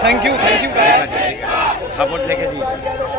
Thank you thank you support দেখে দিয়েছে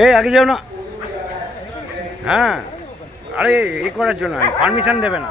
এই আগে যাও না। হ্যাঁ আরে এ করার জন্য পারমিশন দেবে না।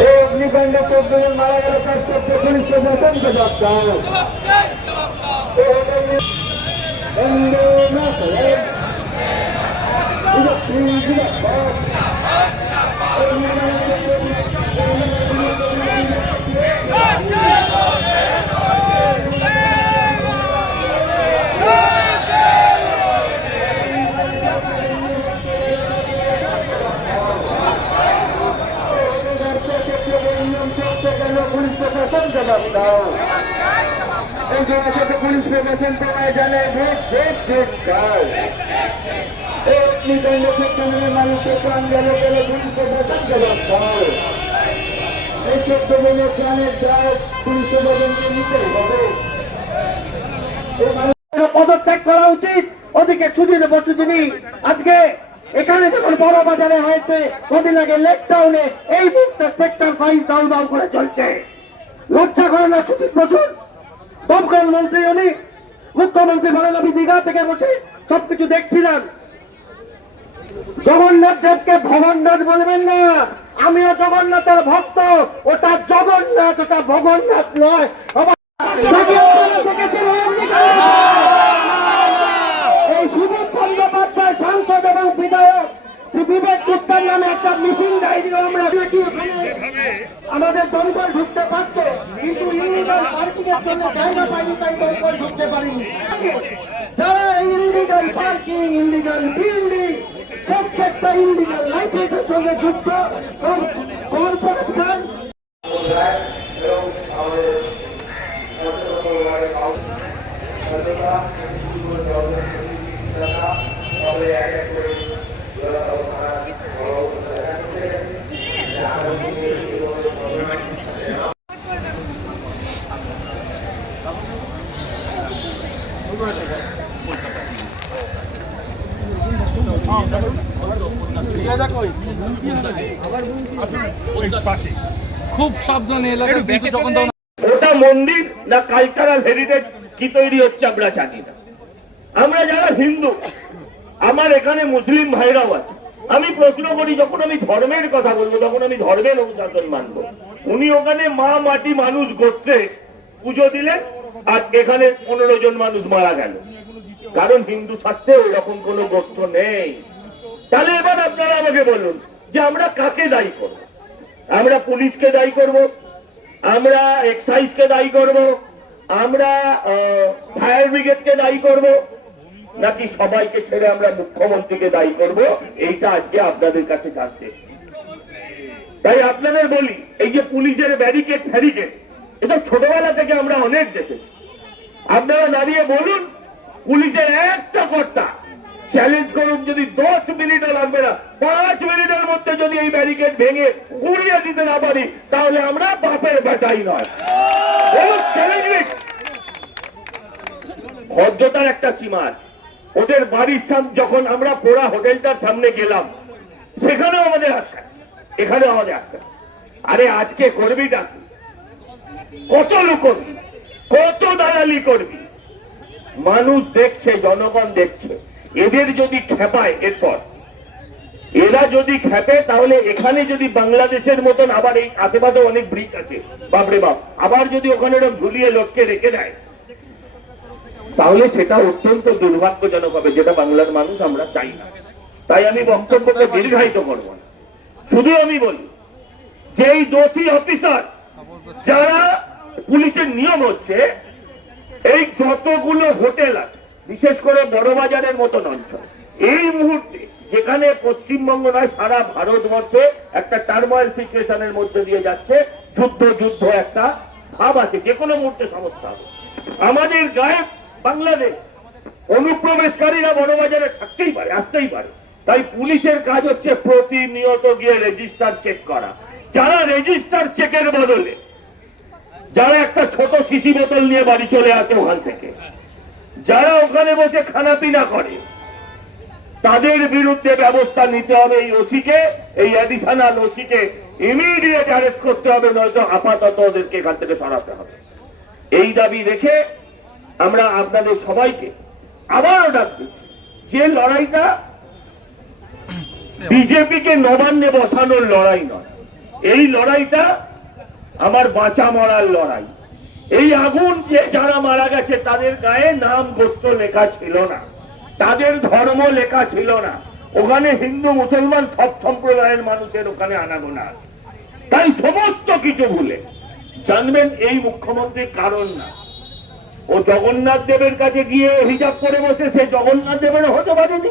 এই অগ্নিকাণ্ডে চোদ্দ জন মারা গেল তার সত্য পুলিশ প্রশাসনকে জবাব দাও এই হোটেলে বন্দে মাতরম। জিন্দাবাদ, জিন্দাবাদ। পুলিশ প্রশাসন জবাব দাও জবাব পুলিশ প্রশাসন তোমায় জানে মানুষের প্রাণ গেল পুলিশ এই প্রাণের পুলিশ হবে। পদত্যাগ করা উচিত। ওদিকে সুজিত বসু যিনি আজকে এখানে যখন বড় বাজারে হয়েছে, কদিন আগে লেক টাউনে এই মুহূর্তে সেক্টর ফাইভ দাউ দাউ করে চলছে। লজ্জা করে না সুজিত বসু দমকল মন্ত্রী উনি মুখ্যমন্ত্রী বলেন, আমি দীঘা থেকে বসে সবকিছু দেখছিলাম। জগন্নাথ দেবকে ভগন্নাথ বলবেন না। আমিও জগন্নাথের ভক্ত, ওটা জগন্নাথ, ওটা ভগন্নাথ নয়। বিবেক গুপ্তার নামে একটা মিটিং ডায়েরি আমরা ওখানে আমাদের দমকল ঢুকতে পারতো কিন্তু ইলিগাল পার্কিং এর জন্য জায়গা পাইনি তাই দমকল ঢুকতে পারিনি। যারা ইলিগাল পার্কিং ইলিগাল বিল্ডিং প্রত্যেকটা ইলিগাল লাইসেন্সের সঙ্গে যুক্ত কর্পোরেশন। খুব সাবধানে এলাকা কিন্তু যখন ওটা মন্দির না কালচারাল হেরিটেজ কি তৈরি হচ্ছে আমরা জানি না। আমরা যারা হিন্দু আমার এখানে মুসলিম ভাইরাও আছে। আমি প্রশ্ন করি যখন আমি ধর্মের কথা বলব তখন আমি ধর্মের অনুশাসন মানব। উনি ওখানে মা মাটি মানুষ গোত্রে পুজো দিলেন আর এখানে পনেরো জন মানুষ মারা গেল। কারণ হিন্দু শাস্ত্রে ওরকম কোনো গোত্র নেই। তাহলে এবার আপনারা আমাকে বলুন যে আমরা কাকে দায়ী করব? আমরা পুলিশকে দায়ী করব, আমরা এক্সাইজকে দায়ী করব, আমরা ফায়ার ব্রিগেডকে দায়ী করব, নাকি সবাইকে ছেড়ে আমরা মুখ্যমন্ত্রীকে দায়ী করব, এইটা আজকে আপনাদের কাছে জানতে তাই আপনাদের বলি, এই যে পুলিশের ব্যারিকেড, ফ্যারিকেড এটা ছোটবেলা থেকে আমরা অনেক দেখেছি। আপনারা দাঁড়িয়ে বলুন, পুলিশের একটা কর্তা চ্যালেঞ্জ করুন, যদি দশ মিনিটও লাগবে না, পাঁচ মিনিটের মধ্যে যদি এই ব্যারিকেড ভেঙে পারি, তাহলে আমরা বাপের বাঁচাই নয়। ভদ্রতার একটা সীমা ওদের বাড়ির সামনে যখন আমরা পোড়া হোটেলটার সামনে গেলাম, সেখানেও আমাদের আটকা এখানেও আমাদের আটকা আরে, আজকে করবিটা কি? কত লোক করবি? কত দালালি করবি? মানুষ দেখছে, জনগণ দেখছে। এদের যদি খেপায়, এরপর এরা যদি খেপে, তাহলে এখানে যদি বাংলাদেশের মতন আবার এই আশেপাশে অনেক ব্রিজ আছে। বাপরে বাপ, আবার যদি ওখানে এরকম ঝুলিয়ে লোককে রেখে দেয়, তাহলে সেটা অত্যন্ত দুর্ভাগ্যজনক হবে, যেটা বাংলার মানুষ আমরা চাই না। তাই আমি বক্তব্যকে দীর্ঘায়িত করব না। শুধু আমি বলি, যে এই দোষী অফিসার যারা পুলিশের নিয়ম হচ্ছে, এই যতগুলো হোটেল আছে, বিশেষ করে বড় বাজারের মতন অঞ্চল, এই মুহূর্তে যেখানে পশ্চিমবঙ্গ নয় সারা ভারতবর্ষে একটা টার্মোয়াল সিচুয়েশনের মধ্যে দিয়ে যাচ্ছে, যুদ্ধ যুদ্ধ একটা ভাব আছে যে কোনো মুহূর্তে সমস্যা হবে। আমাদের গায়ে বাংলাদেশ, অনুপ্রবেশকারীরা বড় বাজারে থাকতেই পারে, আসতেই পারে। তাই পুলিশের কাজ হচ্ছে প্রতিনিয়ত গিয়ে রেজিস্টার চেক করা। যারা রেজিস্টার চেকের বদলে, যারা একটা ছোট শিশি বোতল নিয়ে বাড়ি চলে আসে ওখান থেকে, যারা ওখানে বসে খানা পিনা করে তাদের বিরুদ্ধে ব্যবস্থা নিতে হবে এই ওসিকে, এই অ্যাডিশনাল ওসিকে ইমিডিয়েট অ্যারেস্ট করতে হবে, নয়তো আপাতত ওদেরকে এখান থেকে সরাতে হবে। এই দাবি রেখে আমরা আপনাদের সবাইকে আবারও ডাক দিচ্ছি, যে লড়াইটা বিজেপিকে নবান্নে বসানোর লড়াই নয়, এই লড়াইটা আমার বাঁচা মরার লড়াই। এই আগুন যে যারা মারা গেছে তাদের গায়ে নাম গোত্র লেখা ছিল না। তাদের ধর্ম লেখা ছিল না। ওখানে হিন্দু, মুসলমান সব সম্প্রদায়ের মানুষের ওখানে আনাগোনা তাই সমস্ত কিছু ভুলে। জানবেন, এই মুখ্যমন্ত্রীর কারণ না। ও জগন্নাথ দেবের কাছে গিয়ে হিজাব করে বসে, সে জগন্নাথ দেবের হতে পারেনি